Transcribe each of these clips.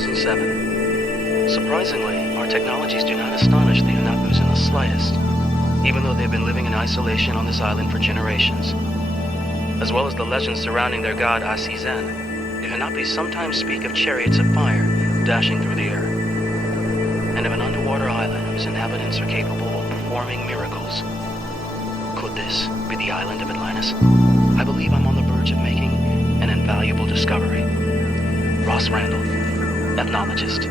2007. Surprisingly, our technologies do not astonish the Hanapus in the slightest, even though they've been living in isolation on this island for generations. As well as the legends surrounding their god Asi-Zen, the Hanapis sometimes speak of chariots of fire dashing through the air, and of an underwater island whose inhabitants are capable of performing miracles. Could this be the island of Atlantis? I believe I'm on the verge of making an invaluable discovery. Ross Randall, ethnologist.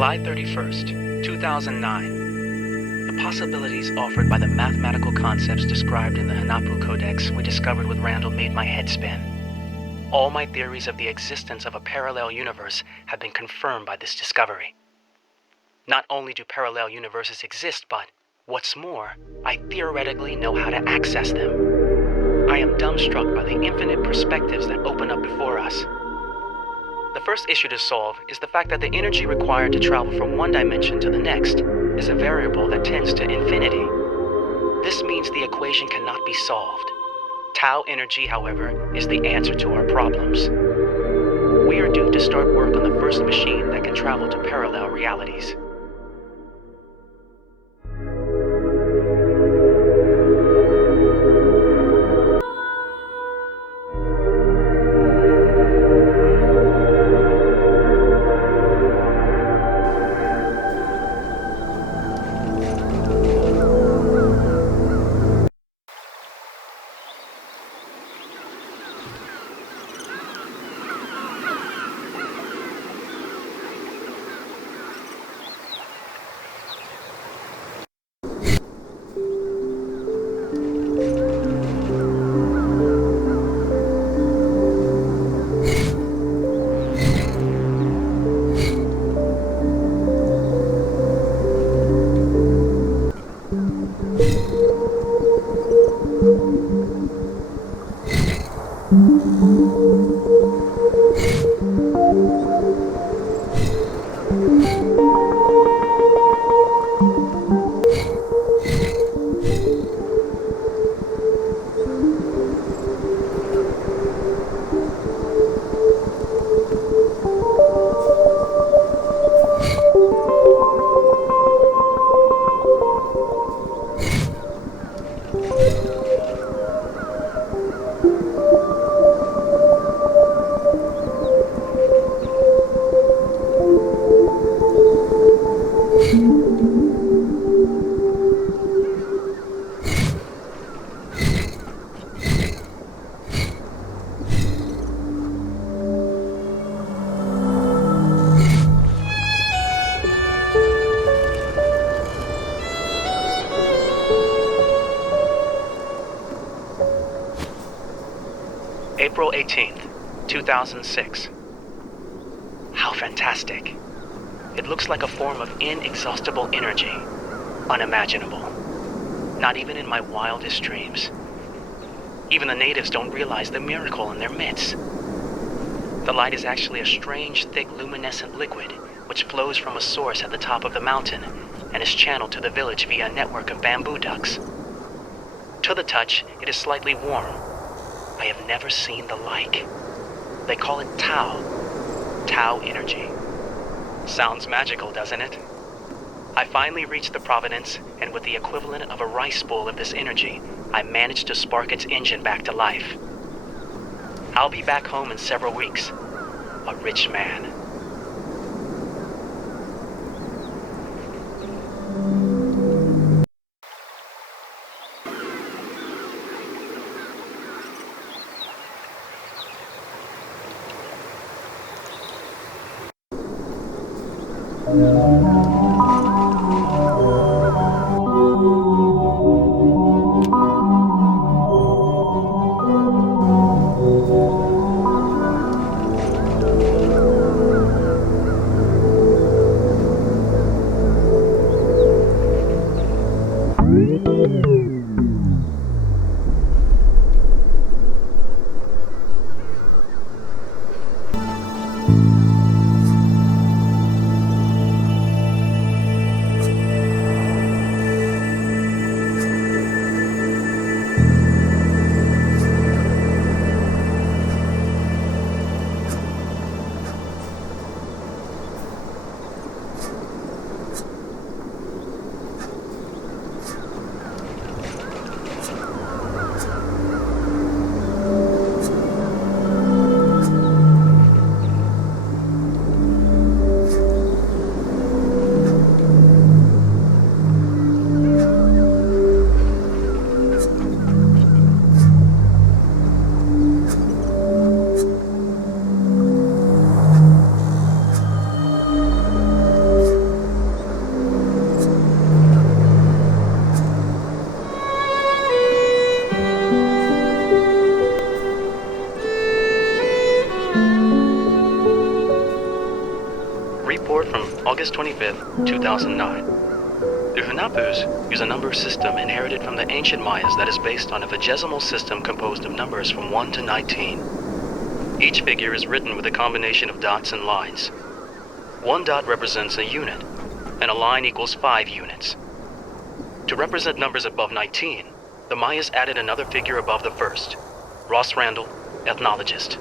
July 31st, 2009. The possibilities offered by the mathematical concepts described in the Hanapu Codex we discovered with Randall made my head spin. All my theories of the existence of a parallel universe have been confirmed by this discovery. Not only do parallel universes exist, but, what's more, I theoretically know how to access them. I am dumbstruck by the infinite perspectives that open up before us. The first issue to solve is the fact that the energy required to travel from one dimension to the next is a variable that tends to infinity. This means the equation cannot be solved. Tau energy, however, is the answer to our problems. We are due to start work on the first machine that can travel to parallel realities. April 18th, 2006. How fantastic. It looks like a form of inexhaustible energy. Unimaginable. Not even in my wildest dreams. Even the natives don't realize the miracle in their midst. The light is actually a strange, thick, luminescent liquid which flows from a source at the top of the mountain and is channeled to the village via a network of bamboo ducts. To the touch, it is slightly warm. I have never seen the like. They call it Tau. Tau energy. Sounds magical, doesn't it? I finally reached the Providence, and with the equivalent of a rice bowl of this energy, I managed to spark its engine back to life. I'll be back home in several weeks, a rich man. Report from August 25th, 2009. The Hunapus use a number system inherited from the ancient Mayas that is based on a vigesimal system composed of numbers from 1 to 19. Each figure is written with a combination of dots and lines. One dot represents a unit, and a line equals 5 units. To represent numbers above 19, the Mayas added another figure above the first. Ross Randall, ethnologist.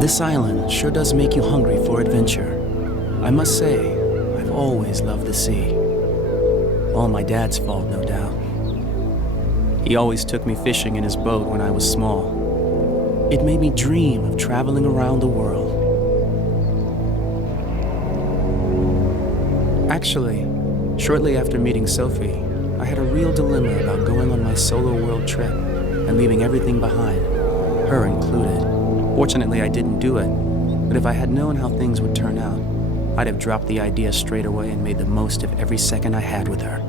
This island sure does make you hungry for adventure. I must say, I've always loved the sea. All my dad's fault, no doubt. He always took me fishing in his boat when I was small. It made me dream of traveling around the world. Actually, shortly after meeting Sophie, I had a real dilemma about going on my solo world trip and leaving everything behind, her included. Fortunately, I didn't do it, but if I had known how things would turn out, I'd have dropped the idea straight away and made the most of every second I had with her.